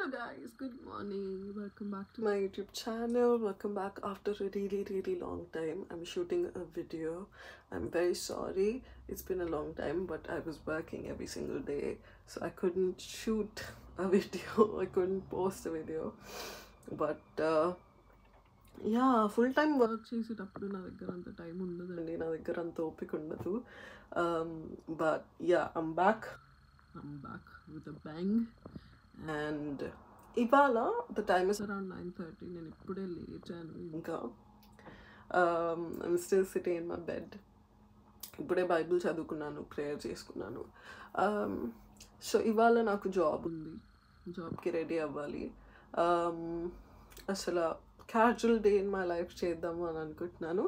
Hello guys, good morning. Welcome back to my YouTube channel. Welcome back after a really long time. I'm shooting a video. I'm very sorry. It's been a long time, but I was working every single day, so I couldn't shoot a video. I couldn't post a video. But yeah, full time work చేసేటప్పుడు నా దగ్గర అంత time ఉండదండి, నా దగ్గర అంత ఓపిక ఉండదు. But yeah, I'm back with a bang. And ఇవాళ the time is around 9:30. నేను ఇప్పుడే లేచాను. ఇంకా I'm still sitting in my bed. ఇప్పుడే బైబిల్ చదువుకున్నాను, ప్రేయర్ చేసుకున్నాను. సో ఇవాళ నాకు జాబ్ ఉంది, జాబ్కి రెడీ అవ్వాలి. అసలు casual day in my life చేద్దాము అని అనుకుంటున్నాను.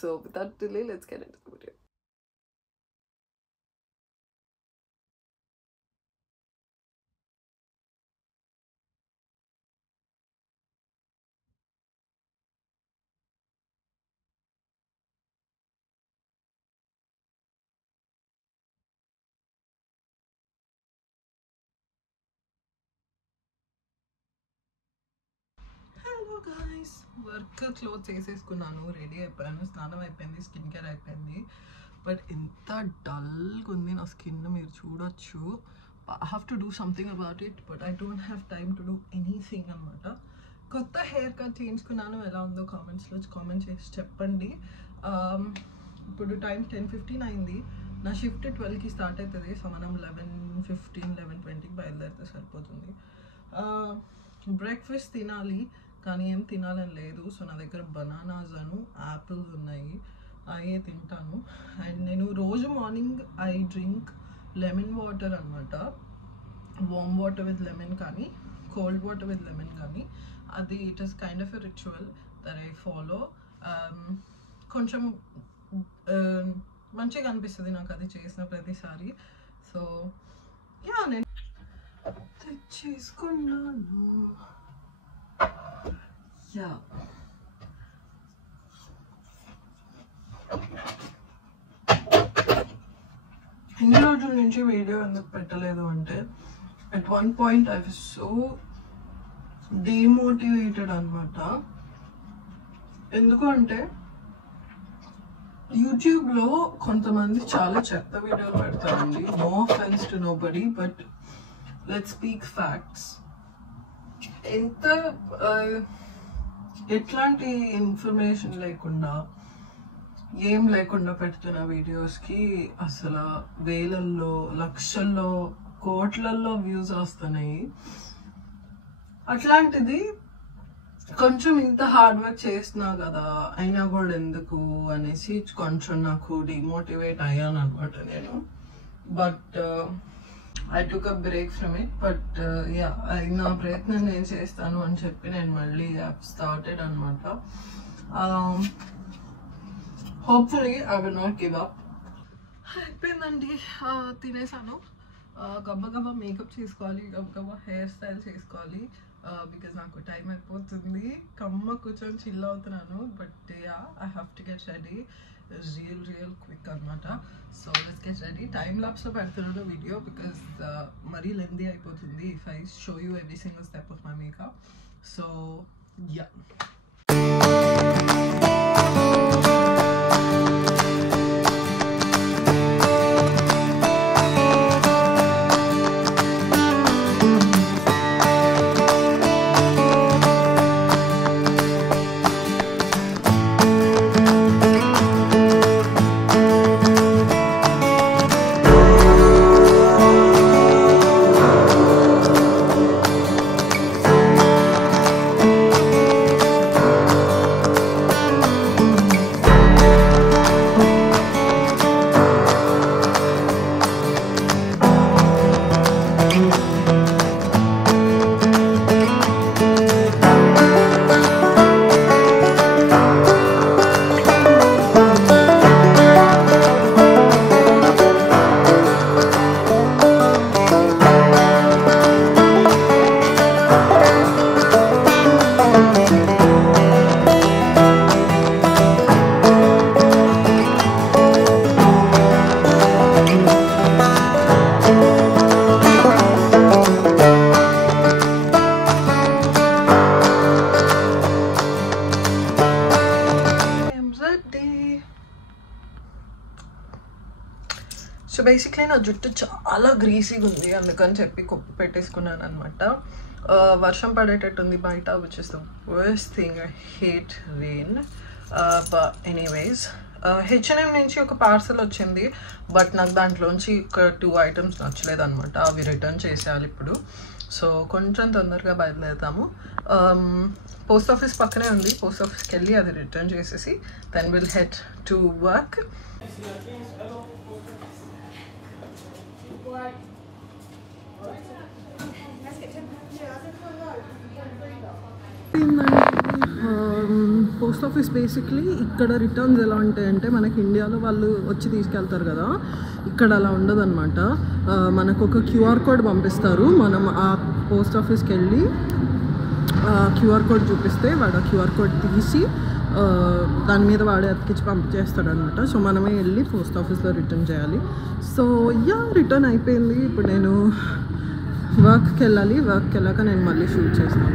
So without delay let's get into the video. Hello guys, work clothes వేసేసుకున్నాను, రెడీ అయిపోయాను, స్నానం అయిపోయింది, స్కిన్ కేర్ అయిపోయింది. బట్ ఎంత డల్గా ఉంది నా స్కిన్, మీరు చూడొచ్చు. I have to do something about it, but I don't have time to do anything అనమాట. కొత్త హెయిర్ కట్ చేయించుకున్నాను, ఎలా ఉందో కామెంట్స్లో కామెంట్ చేసి చెప్పండి. ఇప్పుడు టైం 10:15 అయింది. నా షిఫ్ట్ 12కి స్టార్ట్ అవుతుంది. సో మనం 11:15, 11:20కి బయలుదేరితే సరిపోతుంది. బ్రేక్ఫాస్ట్ తినాలి, కానీ ఏం తినాలని లేదు. సో నా దగ్గర బనానాస్ అను యాపిల్స్ ఉన్నాయి, అవి తింటాను. అండ్ నేను రోజు morning I drink lemon water అనమాట. వామ్ వాటర్ విత్ లెమన్ కానీ కోల్డ్ వాటర్ విత్ లెమన్ కానీ, అది it is kind of a ritual that I follow. కొంచెం మంచిగా అనిపిస్తుంది నాకు అది చేసిన ప్రతిసారి. సో యా, నేను తెచ్చేసుకున్నాను. యా, ఎన్ని రోజుల నుంచి వీడియో ఎందుకు పెట్టలేదు అంటే, at one point I was so demotivated అనమాట. ఎందుకు అంటే యూట్యూబ్లో కొంతమంది చాలా చెత్త వీడియోలు పెడతారండి. No offence to nobody, but let's speak facts. ఎంత ఎట్లాంటి ఇన్ఫర్మేషన్ లేకుండా, ఏం లేకుండా పెడుతున్న వీడియోస్కి అసలు వేలల్లో, లక్షల్లో, కోట్లల్లో వ్యూస్ వస్తున్నాయి. అట్లాంటిది కొంచెం ఇంత హార్డ్ వర్క్ చేసినా కదా, అయినా కూడా ఎందుకు అనేసి కొంచెం నాకు డిమోటివేట్ అయ్యాను అనమాట నేను. But I took a break from it, but yeah, నా ప్రయత్నం నేను చేస్తాను అని చెప్పి నేను మళ్ళీ స్టార్టెడ్ అనమాట. Hopefully I will not give up. అయిపోయిందండి, తినేసాను. గబ్బా మేకప్ చేసుకోవాలి, గబ్బా హెయిర్ స్టైల్ చేసుకోవాలి, బికాజ్ నాకు టైం అయిపోతుంది. కమ్మ కూర్చొని చిల్ అవుతున్నాను. But yeah, I have to get ready real quick అనమాట. So let's get ready. Time లాప్స్లో పెడుతున్నాను వీడియో, బికాజ్ మరీ లెందీ అయిపోతుంది if I show you every single step of my makeup. So yeah, basically నా జుట్టు చాలా గ్రీసీగా ఉంది, అందుకని చెప్పి కొప్పు పెట్టేసుకున్నాను అనమాట. వర్షం పడేటట్టుంది బయట, which is the worst thing. I hate rain. But anyways, H&M నుంచి ఒక పార్సల్ వచ్చింది, బట్ నాకు దాంట్లోంచి ఒక 2 ఐటమ్స్ నచ్చలేదు అనమాట. అవి రిటర్న్ చేసేయాలి ఇప్పుడు. సో కొంచెం తొందరగా బయలుదేరుతాము. పోస్ట్ ఆఫీస్ పక్కనే ఉంది, పోస్ట్ ఆఫీస్కి వెళ్ళి అది రిటర్న్ చేసేసి then will head to work. Post office basically ఇక్కడ రిటర్న్స్ ఎలా ఉంటాయంటే, మనకి ఇండియాలో వాళ్ళు వచ్చి తీసుకెళ్తారు కదా, ఇక్కడ అలా ఉండదు అనమాట. మనకు ఒక QR కోడ్ పంపిస్తారు. మనం ఆ పోస్ట్ ఆఫీస్కి వెళ్ళి QR కోడ్ చూపిస్తే వాడు ఆ QR కోడ్ తీసి దాని మీద వాడే అతికించి పంపించేస్తాడు అనమాట. సో మనమే వెళ్ళి పోస్ట్ ఆఫీస్లో రిటర్న్ చేయాలి. సో రిటర్న్ అయిపోయింది. ఇప్పుడు నేను వర్క్కి వెళ్ళాలి. వర్క్కి వెళ్ళాక నేను మళ్ళీ షూట్ చేస్తాను.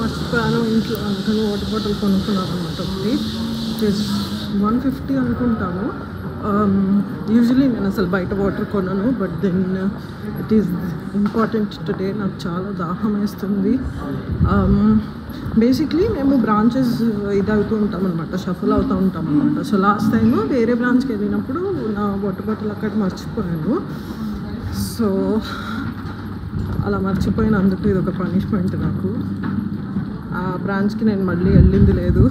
మర్చిపోయాను ఇంట్లో, అందుకని వాటర్ బాటిల్ కొనుక్కున్నాను అనమాట. ఒకటి ఇట్ ఈస్ 150 అనుకుంటాను. యూజువలీ నేను అసలు బయట వాటర్ కొనను, but then it is important today. నాకు చాలా దాహం వేస్తుంది. బేసిక్లీ మేము బ్రాంచెస్ ఇది అవుతూ ఉంటాం అనమాట, షఫల్ అవుతూ ఉంటాం అనమాట. సో లాస్ట్ టైం వేరే బ్రాంచ్కి వెళ్ళినప్పుడు నా వాటర్ బాటిల్ అక్కడ మర్చిపోయాను. సో అలా మర్చిపోయినందుకు ఇది ఒక పనిష్మెంట్ నాకు. ఆ బ్రాంచ్కి నేను మళ్ళీ వెళ్ళింది లేదు.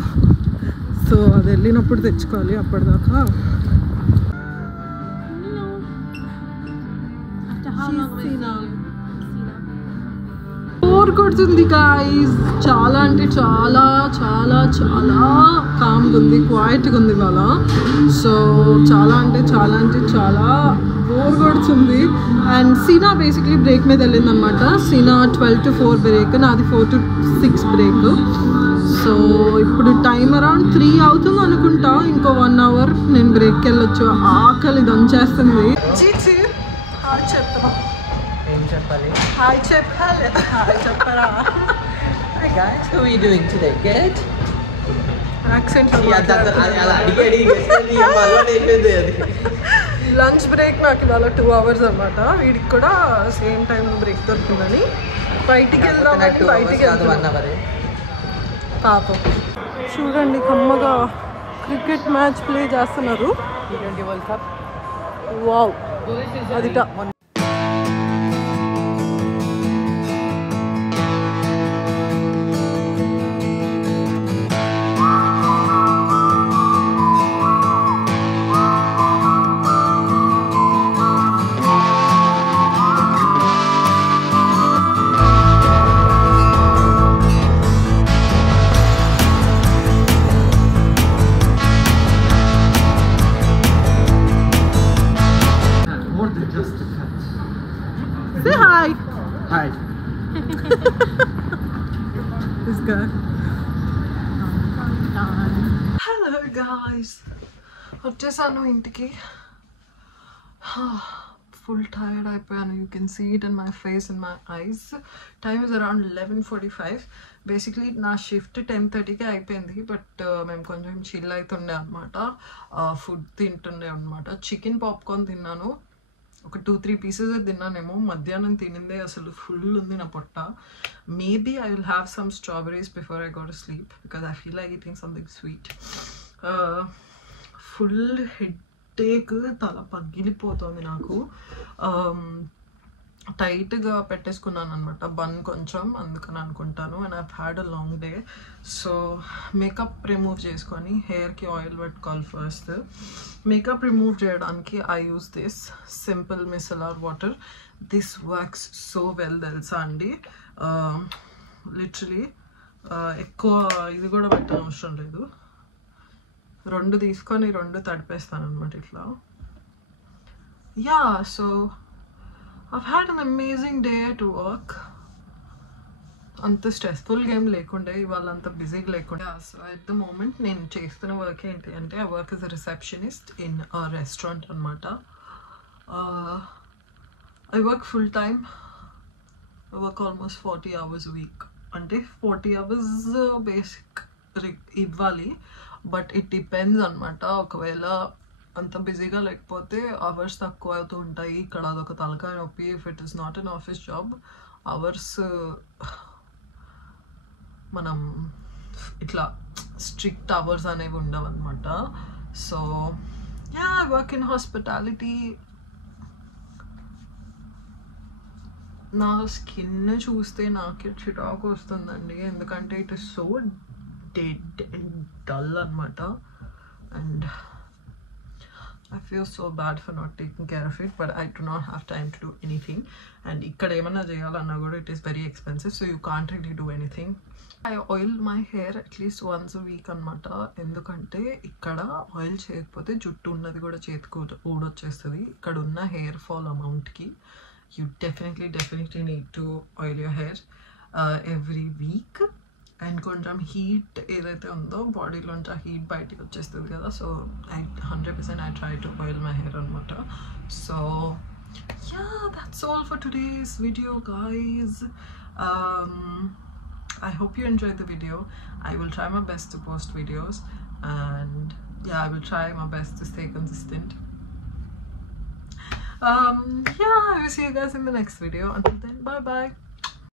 సో అది వెళ్ళినప్పుడు తెచ్చుకోవాలి. అప్పటిదాకా బోర్ కొడుతుంది గాయ్స్. చాలా అంటే చాలా చాలా చాలా కామ్గా ఉంది, క్వైట్గా ఉంది ఇవాళ. సో చాలా అంటే చాలా అంటే చాలా బోర్ కొడుతుంది. అండ్ సీనా బేసిక్లీ బ్రేక్ మీద వెళ్ళింది అనమాట. సీనా 12 to 4 బ్రేక్, నాది 4 to 6 బ్రేక్. సో ఇప్పుడు టైం అరౌండ్ 3 అవుతుంది అనుకుంటా. ఇంకో 1 hour నేను బ్రేక్కి వెళ్ళొచ్చు. ఆకలి దంచేస్తుంది. హాయ్ చెప్తా, ఏం చెప్పాలి? హాయ్ చెప్పాలి, హాయ్ చెప్పరా. Hi guys, how are you doing today? Good? Accent lunch break నాకు ఇవాళ 2 hours అనమాట. వీడికి కూడా సేమ్ టైంలో బ్రేక్ దొరికిందని బయటికి వెళ్దామని బయటికి వెళ్తాను. పాపం చూడండి, కమ్మగా క్రికెట్ మ్యాచ్ ప్లే చేస్తున్నారు. వావ్, అది Say hi. Hi. This guy. Hello guys. వచ్చేసాను ఇంటికి. Full tired అయిపోయాను. You can see it in my face and my eyes. Time is around 11:45. Basically నా షిఫ్ట్ 10:30కి అయిపోయింది, బట్ మేము కొంచెం చిల్ అవుతుండే అనమాట. ఫుడ్ తింటుండే అనమాట. చికెన్ పాప్కార్న్ తిన్నాను, ఒక 2-3 pieces తిన్నానేమో. మధ్యాహ్నం తినిందే అసలు ఫుల్ ఉంది నా పొట్ట. Maybe I will have some strawberries before I go to sleep because I feel like eating something sweet. Full headache, తల పగిలిపోతుంది నాకు. టైట్గా పెట్టేసుకున్నాను అనమాట బన్ కొంచెం, అందుకని అనుకుంటాను. And I've had a long day. So makeup remove చేసుకొని హెయిర్కి ఆయిల్ పెట్టుకోవాలి ఫస్ట్. మేకప్ రిమూవ్ చేయడానికి I use this simple micellar water. This works so well తెలుసా అండి. లిటరలీ ఎక్కువ ఇది కూడా పెట్టడం అవసరం లేదు. 2 తీసుకొని 2 తడిపేస్తాను అనమాట ఇట్లా. Yeah, so I've had an amazing day at work. అంత స్ట్రెస్ఫుల్గా ఏం లేకుండే, ఇవాళ అంత బిజీగా లేకుండా. సో అట్ ద మూమెంట్ నేను చేస్తున్న వర్క్ ఏంటి అంటే, I work as a receptionist in a restaurant అనమాట. I work full time. I work almost 40 hours a week. అంటే 40 hours బేసిక్ ఇవ్వాలి, బట్ ఇట్ డిపెండ్స్ అనమాట. ఒకవేళ అంత బిజీగా లేకపోతే అవర్స్ తక్కువ అవుతూ ఉంటాయి. ఇక్కడ అదొక తలకాయ నొప్పి. If it is not an office job, hours మనం ఇట్లా స్ట్రిక్ట్ అవర్స్ అనేవి ఉండవు అనమాట. So yeah, I work in hospitality. నా స్కిన్ చూస్తే నాకే చిరాకు వస్తుందండి, ఎందుకంటే it is so dead and dull అనమాట. And I feel so bad for not taking care of it, but I do not have time to do anything. And ikkada emanna cheyalana kuda it is very expensive, so you can't really do anything. I oil my hair at least once a week anamata, endukante ikkada oil cheyakapothe juttu unnadi kuda chetuku oodochestadi. Ikkada unna hair fall amount ki you definitely need to oil your hair every week. And కొంచెం heat ఏదైతే ఉందో బాడీలోంచి ఆ heat బయటకు వచ్చేస్తుంది కదా. So 100% I try to oil my hair అనమాట. So yeah, that's all for today's video, guys. I hope you enjoyed the video. I will try my best to post videos, and yeah, I will try my best to stay consistent. Yeah, I will see you guys in the next video. Until then, bye bye.